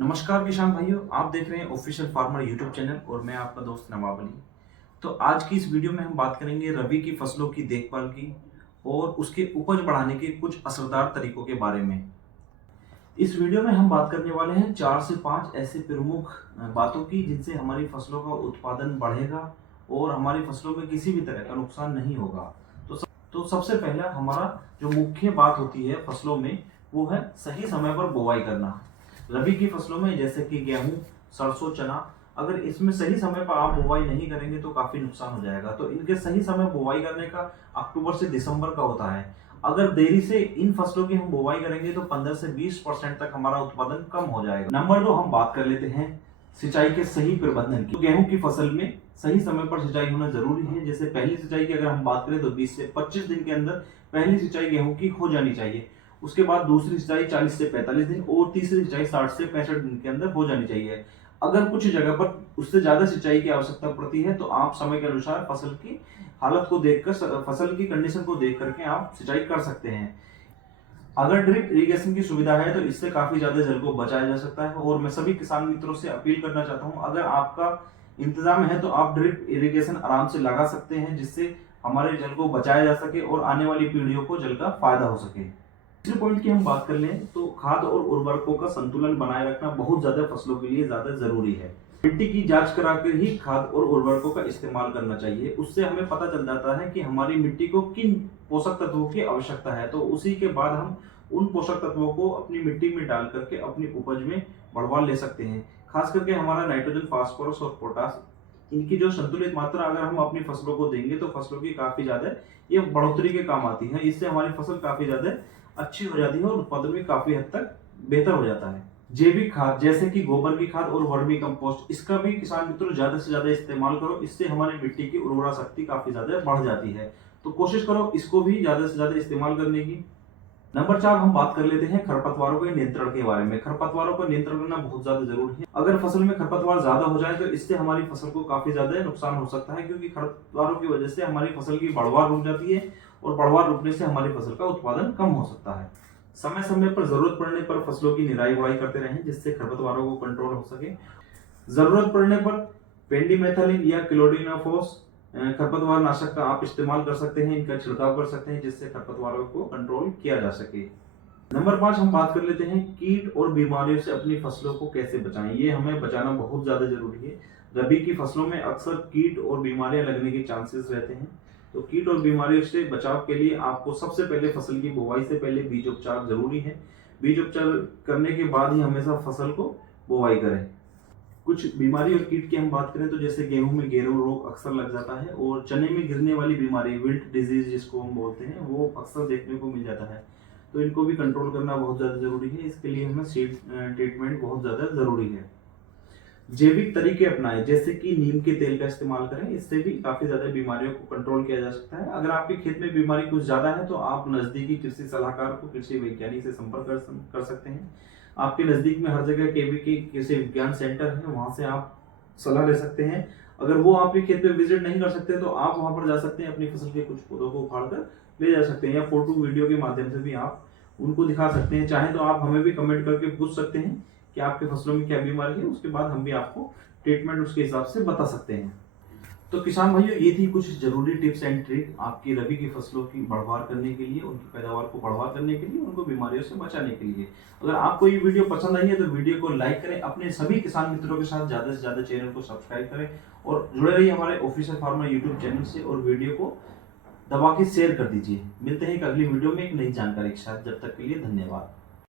नमस्कार किसान भाइयों, आप देख रहे हैं ऑफिशियल फार्मर यूट्यूब चैनल और मैं आपका दोस्त नवाब अली। तो आज की इस वीडियो में हम बात करेंगे रबी की फसलों की देखभाल की और उसके उपज बढ़ाने के कुछ असरदार तरीकों के बारे में। इस वीडियो में हम बात करने वाले हैं 4 से 5 ऐसे प्रमुख बातों की जिनसे हमारी फसलों का उत्पादन बढ़ेगा और हमारी फसलों में किसी भी तरह का नुकसान नहीं होगा। तो सबसे पहला हमारा जो मुख्य बात होती है फसलों में वो है सही समय पर बुवाई करना। रबी की फसलों में जैसे कि गेहूं, सरसों, चना, अगर इसमें सही समय पर आप बुवाई नहीं करेंगे तो काफी नुकसान हो जाएगा। तो इनके सही समय बुवाई करने का अक्टूबर से दिसंबर का होता है। अगर देरी से इन फसलों की हम बुवाई करेंगे तो 15 से 20% तक हमारा उत्पादन कम हो जाएगा। नंबर 2 हम बात कर लेते हैं सिंचाई के सही प्रबंधन की। तो गेहूं की फसल में सही समय पर सिंचाई होना जरूरी है। जैसे पहली सिंचाई की अगर हम बात करें तो 20 से 25 दिन के अंदर पहली सिंचाई गेहूं की हो जानी चाहिए। उसके बाद दूसरी सिंचाई 40 से 45 दिन और तीसरी सिंचाई 60 से 65 दिन के अंदर हो जानी चाहिए। अगर कुछ जगह पर उससे ज्यादा सिंचाई की आवश्यकता पड़ती है तो आप समय के अनुसार फसल की हालत को देखकर, फसल की कंडीशन को देख करके आप सिंचाई कर सकते हैं। अगर ड्रिप इरिगेशन की सुविधा है तो इससे काफी ज्यादा जल को बचाया जा सकता है। और मैं सभी किसान मित्रों से अपील करना चाहता हूं, अगर आपका इंतजाम है तो आप ड्रिप इरिगेशन आराम से लगा सकते हैं, जिससे हमारे जल को बचाया जा सके और आने वाली पीढ़ियों को जल का फायदा हो सके। तीसरे पॉइंट की हम बात कर लें तो खाद और उर्वरकों का संतुलन बनाए रखना बहुत ज्यादा फसलों के लिए ज्यादा जरूरी है। मिट्टी की जांच कराकर ही खाद और उर्वरकों का इस्तेमाल करना चाहिए। उससे हमें पता चल जाता है कि हमारी मिट्टी को किन पोषक तत्वों की आवश्यकता है, तो उसी के बाद हम उन पोषक तत्वों को अपनी मिट्टी में डाल करके अपनी उपज में बढ़वा ले सकते हैं। खास करके हमारा नाइट्रोजन, फास्फोरस और पोटास, इनकी जो संतुलित मात्रा अगर हम अपनी फसलों को देंगे तो फसलों की काफी ज्यादा ये बढ़ोतरी के काम आती है। इससे हमारी फसल काफी ज्यादा अच्छी हो जाती है और उत्पादन भी काफी हद तक बेहतर हो जाता है। जैविक खाद जैसे कि गोबर की खाद और वर्मी कंपोस्ट, इसका भी किसान मित्रों ज्यादा से ज्यादा इस्तेमाल करो। इससे हमारी मिट्टी की उर्वरा शक्ति काफी ज्यादा बढ़ जाती है। तो कोशिश करो इसको भी ज्यादा से ज्यादा इस्तेमाल करने की। नंबर 4 हम बात कर लेते हैं खरपतवारों के नियंत्रण के बारे में। खरपतवारों का नियंत्रण करना बहुत ज्यादा जरूरी है। अगर फसल में खरपतवार ज्यादा हो जाए तो इससे हमारी फसल को काफी ज्यादा नुकसान हो सकता है, क्योंकि खरपतवारों की वजह से हमारी फसल की बढ़वार रुक जाती है और बढ़वार रुकने से हमारी फसल का उत्पादन कम हो सकता है। समय समय पर जरूरत पड़ने पर फसलों की निराई गुड़ाई करते रहें, जिससे खरपतवारों को कंट्रोल हो सके। जरूरत पड़ने पर पेंडिमेथालिन या क्लोडिनाफोस खरपतवार नाशक का आप इस्तेमाल कर सकते हैं, इनका छिड़काव कर सकते हैं, जिससे खरपतवारों को कंट्रोल किया जा सके। नंबर 5 हम बात कर लेते हैं कीट और बीमारियों से अपनी फसलों को कैसे बचाएं। ये हमें बचाना बहुत ज्यादा जरूरी है। रबी की फसलों में अक्सर कीट और बीमारियां लगने के चांसेस रहते हैं। तो कीट और बीमारियों से बचाव के लिए आपको सबसे पहले फसल की बुवाई से पहले बीज उपचार जरूरी है। बीज उपचार करने के बाद ही हमेशा फसल को बुवाई करें। कुछ बीमारी और कीट की हम बात करें तो जैसे गेहूं में गेरू रोग अक्सर लग जाता है और चने में गिरने वाली बीमारी विल्ट डिजीज जिसको हम बोलते हैं वो अक्सर देखने को मिल जाता है। तो इनको भी कंट्रोल करना बहुत ज्यादा जरूरी है। इसके लिए हमें सीड ट्रीटमेंट बहुत ज्यादा जरूरी है। जैविक तरीके अपनाएं जैसे कि नीम के तेल का इस्तेमाल करें, इससे भी काफी ज्यादा बीमारियों को कंट्रोल किया जा सकता है। अगर आपके खेत में बीमारी कुछ ज्यादा है तो आप नजदीकी कृषि सलाहकार को, कृषि वैज्ञानिक से संपर्क कर सकते हैं। आपके नजदीक में हर जगह केवीके कृषि विज्ञान सेंटर है, वहां से आप सलाह ले सकते हैं। अगर वो आपके खेत में विजिट नहीं कर सकते तो आप वहां पर जा सकते हैं, अपनी फसल के कुछ पौधों को उखाड़ कर ले जा सकते हैं, या फोटो वीडियो के माध्यम से भी आप उनको दिखा सकते हैं। चाहे तो आप हमें भी कमेंट करके पूछ सकते हैं कि आपके फसलों में क्या बीमारी है, उसके बाद हम भी आपको ट्रीटमेंट उसके हिसाब से बता सकते हैं। तो किसान भाइयों, ये थी कुछ जरूरी टिप्स एंड ट्रिक आपकी रबी की फसलों की बढ़वार करने के लिए, उनकी पैदावार को बढ़वार करने के लिए, उनको बीमारियों से बचाने के लिए। अगर आपको ये वीडियो पसंद आई है तो वीडियो को लाइक करें, अपने सभी किसान मित्रों के साथ ज्यादा से ज्यादा चैनल को सब्सक्राइब करें और जुड़े रहिए हमारे ऑफिशियल फार्मर यूट्यूब चैनल से और वीडियो को दबा के शेयर कर दीजिए। मिलते हैं एक अगली वीडियो में एक नई जानकारी के साथ। जब तक के लिए धन्यवाद।